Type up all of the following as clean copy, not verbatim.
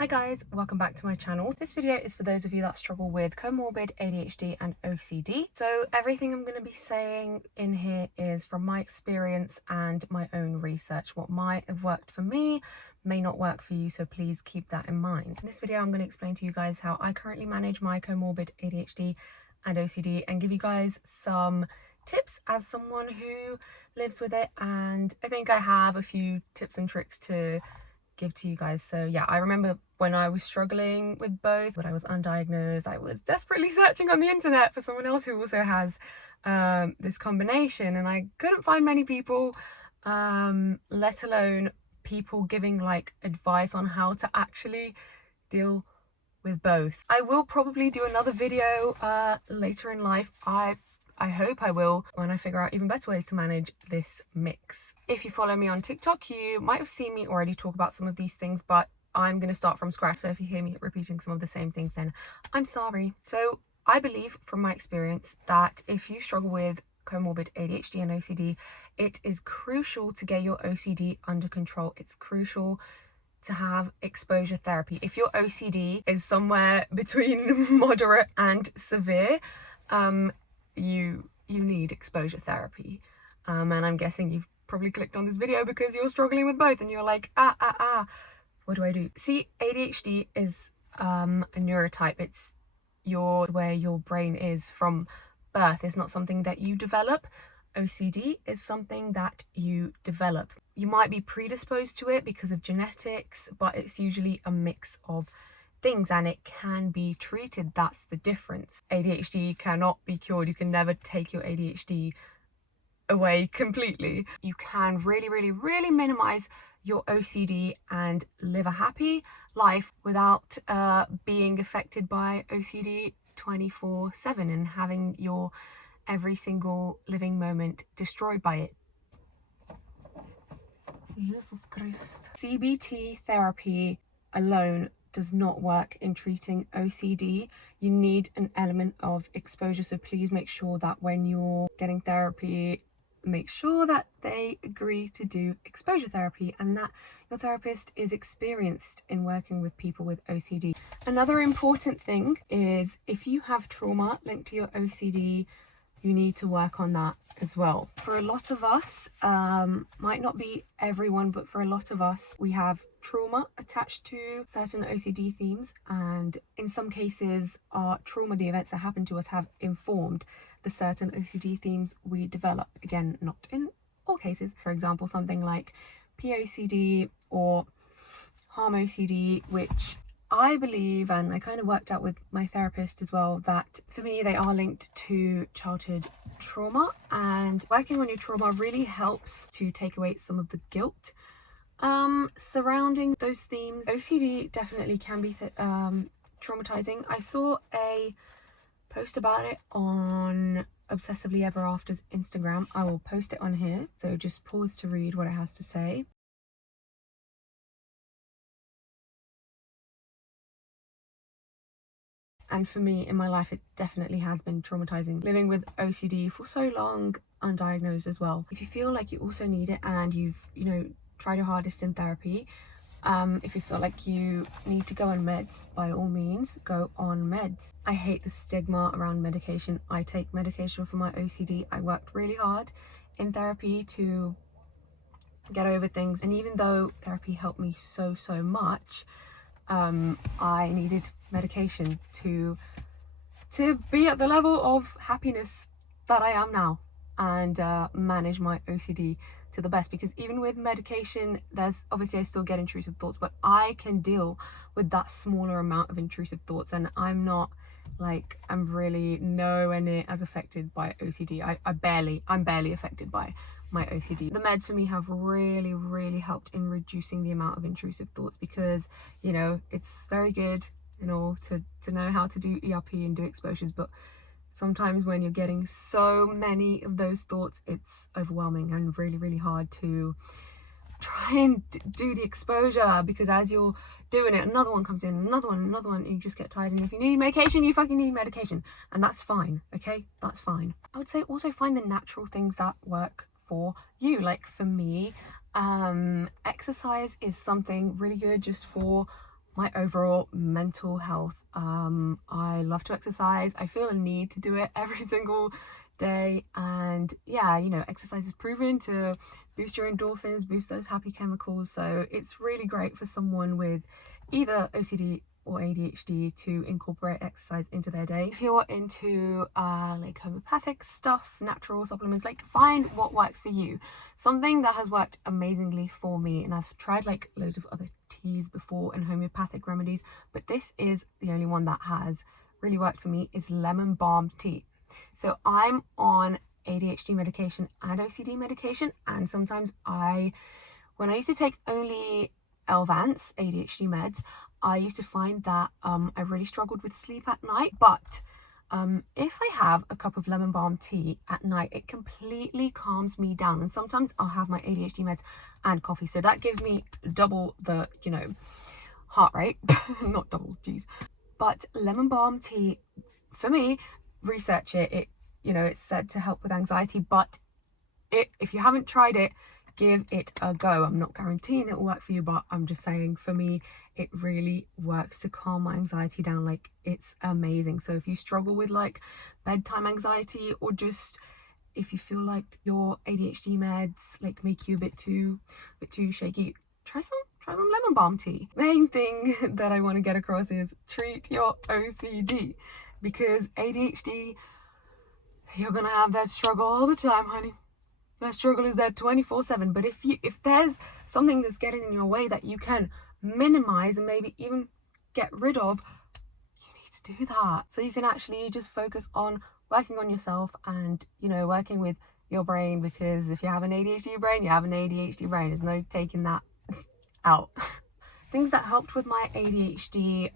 Hi guys, welcome back to my channel. This video is for those of you that struggle with comorbid ADHD and OCD. So everything I'm going to be saying in here is from my experience and my own research. What might have worked for me may not work for you, so please keep that in mind. In this video I'm going to explain to you guys how I currently manage my comorbid ADHD and OCD and give you guys some tips as someone who lives with it, and I think I have a few tips and tricks to give to you guys. So yeah, I remember when I was struggling with both, when I was undiagnosed, I was desperately searching on the internet for someone else who also has this combination, and I couldn't find many people, let alone people giving like advice on how to actually deal with both. I will probably do another video later in life. I hope I will, when I figure out even better ways to manage this mix. If you follow me on TikTok, you might have seen me already talk about some of these things, but I'm going to start from scratch. So if you hear me repeating some of the same things, then I'm sorry. So I believe from my experience that if you struggle with comorbid ADHD and OCD, it is crucial to get your OCD under control. It's crucial to have exposure therapy. If your OCD is somewhere between moderate and severe, you need exposure therapy, and I'm guessing you've probably clicked on this video because you're struggling with both and you're like, what do I do? See, ADHD is a neurotype. It's where your brain is from birth. It's not something that you develop. OCD is something that you develop. You might be predisposed to it because of genetics, but it's usually a mix of things and it can be treated. That's the difference. ADHD cannot be cured. You can never take your ADHD away completely. You can really minimize your OCD and live a happy life without being affected by OCD 24/7 and having your every single living moment destroyed by it. Jesus Christ. CBT therapy alone does not work in treating OCD. You need an element of exposure, so please make sure that when you're getting therapy, make sure that they agree to do exposure therapy and that your therapist is experienced in working with people with OCD. Another important thing is if you have trauma linked to your OCD, you need to work on that as well. For a lot of us, might not be everyone, but for a lot of us, we have trauma attached to certain OCD themes, and in some cases our trauma, the events that happen to us, have informed the certain OCD themes we develop. Again, not in all cases. For example, something like POCD or harm OCD, which I believe, and I kind of worked out with my therapist as well, that for me they are linked to childhood trauma, and working on your trauma really helps to take away some of the guilt surrounding those themes. OCD definitely can be traumatizing. I saw a post about it on Obsessively Ever After's Instagram. I will post it on here, so just pause to read what it has to say. And for me, in my life, it definitely has been traumatizing, living with OCD for so long, undiagnosed as well. If you feel like you also need it and you've, tried your hardest in therapy, if you feel like you need to go on meds, by all means, go on meds. I hate the stigma around medication. I take medication for my OCD. I worked really hard in therapy to get over things, and even though therapy helped me so much, I needed medication to be at the level of happiness that I am now and manage my OCD to the best, because even with medication, there's obviously, I still get intrusive thoughts, but I can deal with that smaller amount of intrusive thoughts, and I'm really nowhere near as affected by OCD. I'm barely affected by my OCD. The meds for me have really helped in reducing the amount of intrusive thoughts, because it's very good to know how to do ERP and do exposures, but sometimes when you're getting so many of those thoughts, it's overwhelming and really hard to try and do the exposure, because as you're doing it, another one comes in, another one, and you just get tired. And if you need medication, you fucking need medication, and that's fine. Okay, that's fine. I would say also find the natural things that work for you. Like for me, exercise is something really good just for my overall mental health. I love to exercise. I feel a need to do it every single day, and yeah, you know, exercise is proven to boost your endorphins, boost those happy chemicals, so it's really great for someone with either OCD or ADHD to incorporate exercise into their day. If you're into like homeopathic stuff, natural supplements, like find what works for you. Something that has worked amazingly for me, and I've tried like loads of other teas before and homeopathic remedies, but this is the only one that has really worked for me, is lemon balm tea. So I'm on ADHD medication and OCD medication, and sometimes when I used to take only Elvance ADHD meds, I used to find that I really struggled with sleep at night. But if I have a cup of lemon balm tea at night, it completely calms me down. And sometimes I'll have my ADHD meds and coffee, so that gives me double the, you know, heart rate. Not double, geez. But lemon balm tea, for me, research it, you know, it's said to help with anxiety, but if you haven't tried it, give it a go. I'm not guaranteeing it will work for you, but I'm just saying, for me, it really works to calm my anxiety down. Like, it's amazing. So if you struggle with like bedtime anxiety, or just if you feel like your ADHD meds like make you a bit too shaky, try some lemon balm tea. Main thing that I want to get across is treat your OCD, because ADHD, you're gonna have that struggle all the time, honey. That struggle is there 24/7. But if there's something that's getting in your way that you can minimize and maybe even get rid of, you need to do that, so you can actually just focus on working on yourself and, you know, working with your brain. Because if you have an ADHD brain, you have an ADHD brain. There's no taking that out. Things that helped with my ADHD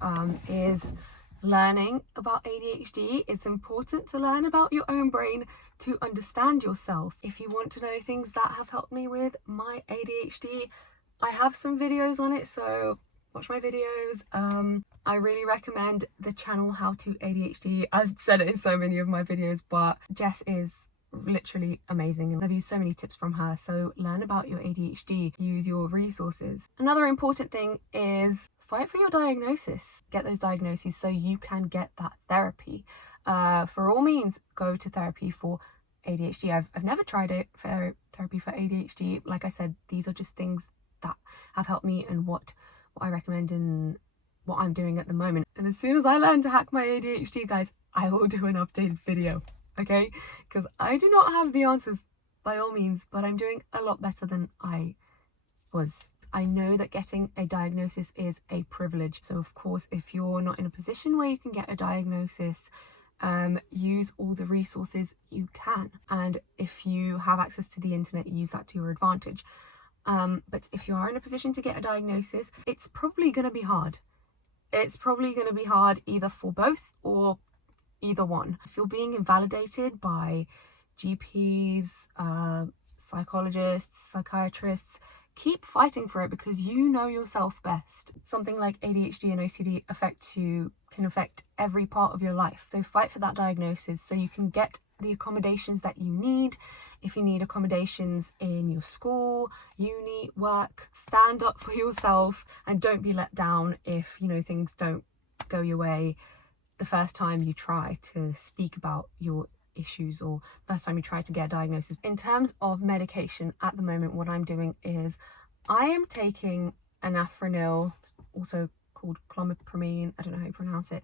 is learning about ADHD. It's important to learn about your own brain to understand yourself. If you want to know things that have helped me with my ADHD, I have some videos on it, so watch my videos. I really recommend the channel How to ADHD. I've said it in so many of my videos, but Jess is literally amazing, and I've used so many tips from her. So learn about your ADHD, use your resources. Another important thing is fight for your diagnosis. Get those diagnoses so you can get that therapy. For all means, go to therapy for ADHD. I've never tried it for therapy for ADHD. Like I said, these are just things that have helped me and what I recommend and what I'm doing at the moment. And as soon as I learn to hack my ADHD, guys, I will do an updated video, okay? Because I do not have the answers by all means, but I'm doing a lot better than I was. I know that getting a diagnosis is a privilege. So of course, if you're not in a position where you can get a diagnosis, use all the resources you can. And if you have access to the internet, use that to your advantage. But if you are in a position to get a diagnosis, it's probably going to be hard. It's probably going to be hard either for both or either one. If you're being invalidated by GPs, psychologists, psychiatrists, keep fighting for it, because you know yourself best. Something like ADHD and OCD can affect every part of your life. So fight for that diagnosis so you can get the accommodations that you need. If you need accommodations in your school, uni, work, stand up for yourself and don't be let down if, you know, things don't go your way the first time you try to speak about your issues, or first time you try to get a diagnosis. In terms of medication, at the moment, what I'm doing is I am taking anafranil, also called clomipramine, I don't know how you pronounce it,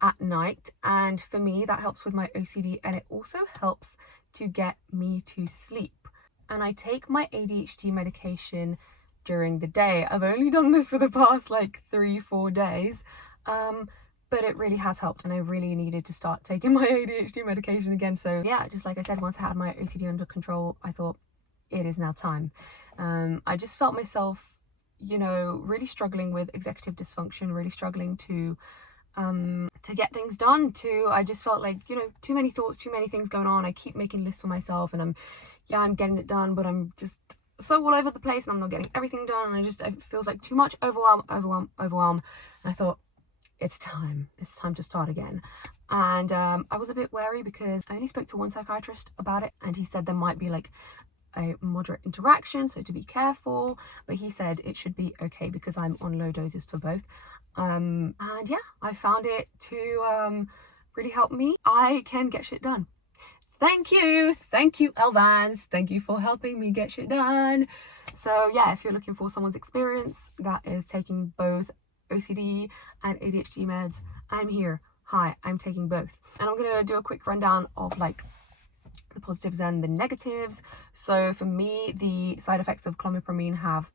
at night. And for me, that helps with my OCD, and it also helps to get me to sleep. And I take my ADHD medication during the day. I've only done this for the past like 3-4 days, but it really has helped, and I really needed to start taking my ADHD medication again. So yeah, just like I said, once I had my OCD under control, I thought it is now time. I just felt myself, you know, really struggling with executive dysfunction, really struggling to get things done. I just felt like, you know, too many thoughts, too many things going on. I keep making lists for myself, and I'm getting it done, but I'm just so all over the place, and I'm not getting everything done, and it feels like too much overwhelm. And I thought, it's time to start again. And I was a bit wary because I only spoke to one psychiatrist about it, and he said there might be like a moderate interaction, so to be careful, but he said it should be okay because I'm on low doses for both. And yeah, I found it to really help me. I can get shit done. Thank you Elvans, thank you for helping me get shit done. So yeah, if you're looking for someone's experience that is taking both OCD and ADHD meds, I'm here. Hi, I'm taking both, and I'm gonna do a quick rundown of like the positives and the negatives. So for me, the side effects of clomipramine have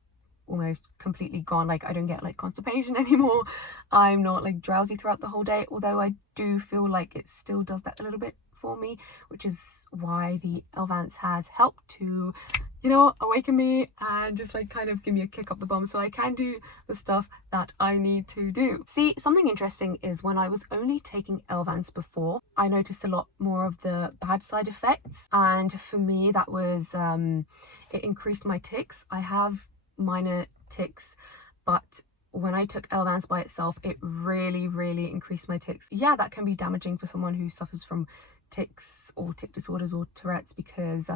almost completely gone. Like, I don't get like constipation anymore. I'm not like drowsy throughout the whole day, although I do feel like it still does that a little bit for me, which is why the Elvance has helped to, you know, awaken me and just like kind of give me a kick up the bum so I can do the stuff that I need to do. See, something interesting is when I was only taking Elvance before, I noticed a lot more of the bad side effects, and for me that was it increased my tics. I have minor tics, but when I took Elvance by itself, it really increased my tics. Yeah, that can be damaging for someone who suffers from tics or tic disorders or Tourette's, because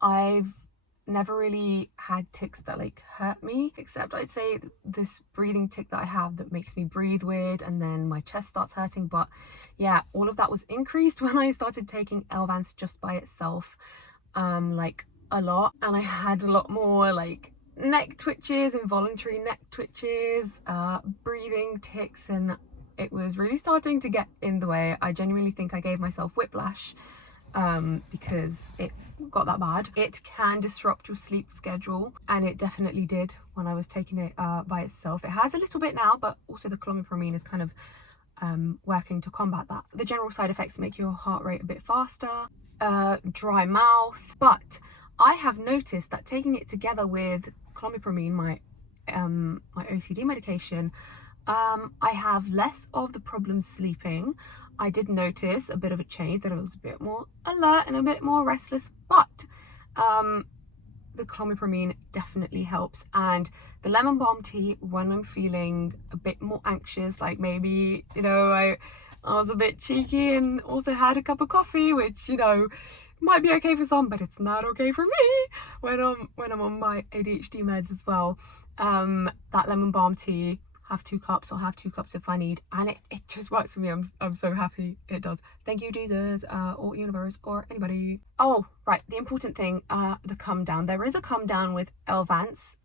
I've never really had tics that like hurt me, except I'd say this breathing tic that I have that makes me breathe weird and then my chest starts hurting. But yeah, all of that was increased when I started taking Elvance just by itself, like a lot, and I had a lot more like neck twitches, involuntary neck twitches, breathing tics, and it was really starting to get in the way. I genuinely think I gave myself whiplash because it got that bad. It can disrupt your sleep schedule, and it definitely did when I was taking it by itself. It has a little bit now, but also the clomipramine is kind of working to combat that. The general side effects make your heart rate a bit faster, dry mouth, but I have noticed that taking it together with clomipramine, my OCD medication, I have less of the problems sleeping. I did notice a bit of a change, that I was a bit more alert and a bit more restless, but the clomipramine definitely helps. And the lemon balm tea, when I'm feeling a bit more anxious, like maybe, you know, I was a bit cheeky and also had a cup of coffee, which, you know, might be okay for some, but it's not okay for me when I'm on my ADHD meds as well. That lemon balm tea, have 2 cups. I'll have 2 cups if I need, and it just works for me. I'm so happy it does. Thank you, Jesus, or universe, or anybody. Oh right, the important thing, the come down. There is a come down with Elvance,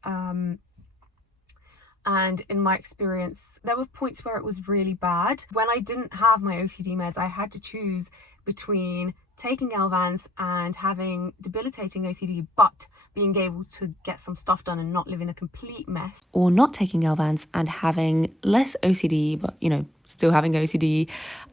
and in my experience there were points where it was really bad. When I didn't have my OCD meds, I had to choose between taking Elvance and having debilitating OCD but being able to get some stuff done and not live in a complete mess, or not taking Elvance and having less OCD but, you know, still having OCD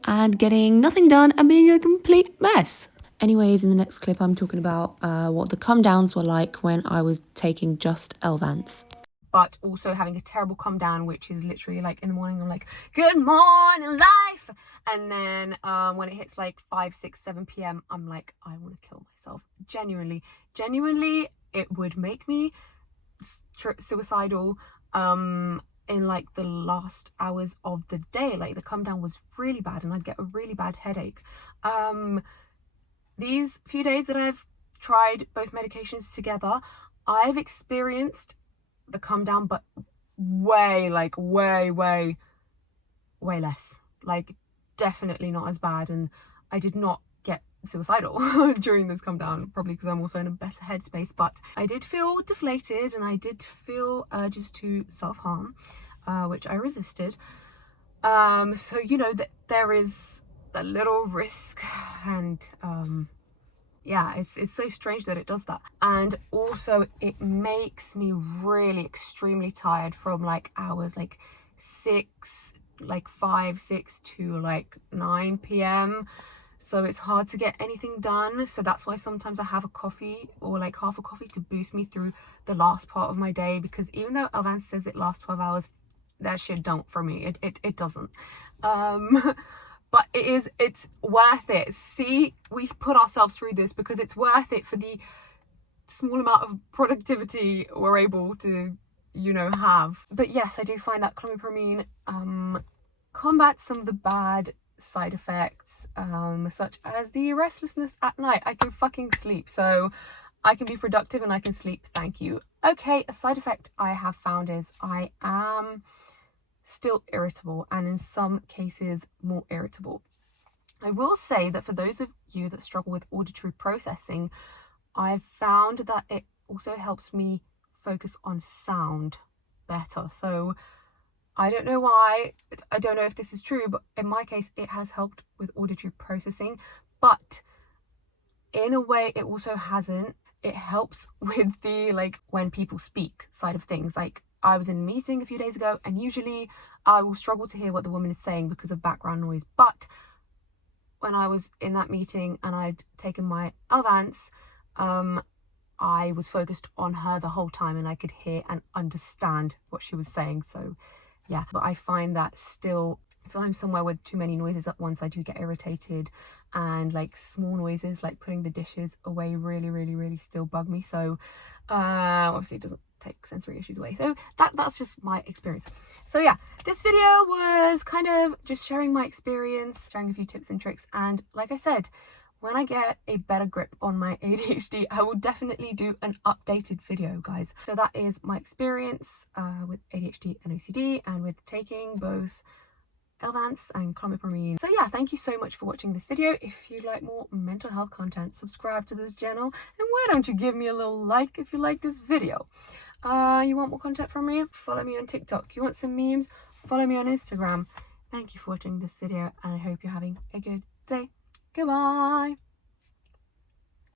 and getting nothing done and being a complete mess. Anyways, in the next clip I'm talking about what the come downs were like when I was taking just Elvance. But also having a terrible come down, which is literally like in the morning I'm like, good morning life, and then when it hits like 5, 6, 7 p.m. I'm like, I want to kill myself. Genuinely it would make me suicidal in like the last hours of the day. Like, the come down was really bad and I'd get a really bad headache. These few days that I've tried both medications together, I've experienced the come down, but way less. Like, definitely not as bad, and I did not get suicidal during this come down, probably because I'm also in a better headspace. But I did feel deflated and I did feel urges to self-harm, which I resisted. So, you know, that there is a little risk, and yeah, it's so strange that it does that. And also it makes me really extremely tired from like hours like 5, 6 to like 9 p.m. So it's hard to get anything done. So that's why sometimes I have a coffee or like half a coffee to boost me through the last part of my day, because even though Elvance says it lasts 12 hours, that shit don't for me. It doesn't. But it's worth it. See, we put ourselves through this because it's worth it for the small amount of productivity we're able to, you know, have. But yes, I do find that clomipramine combats some of the bad side effects, such as the restlessness at night. I can fucking sleep, so I can be productive and I can sleep. Thank you. Okay, a side effect I have found is I am still irritable, and in some cases more irritable. I will say that for those of you that struggle with auditory processing, I've found that it also helps me focus on sound better. So I don't know why, I don't know if this is true, but in my case it has helped with auditory processing, but in a way it also hasn't. It helps with the like when people speak side of things. Like I was in a meeting a few days ago, and usually I will struggle to hear what the woman is saying because of background noise, but when I was in that meeting and I'd taken my Elvance, I was focused on her the whole time and I could hear and understand what she was saying. So yeah, but I find that still, if I'm somewhere with too many noises at once, I do get irritated, and like small noises like putting the dishes away really still bug me. So obviously it doesn't take sensory issues away. So that's just my experience. So yeah, this video was kind of just sharing my experience, sharing a few tips and tricks, and like I said, when I get a better grip on my ADHD, I will definitely do an updated video, guys. So that is my experience with ADHD and OCD, and with taking both Elvance and Clomipramine. So yeah, thank you so much for watching this video. If you like more mental health content, subscribe to this channel, and why don't you give me a little like if you like this video. You want more content from me? Follow me on TikTok. You want some memes? Follow me on Instagram. Thank you for watching this video, and I hope you're having a good day. Goodbye.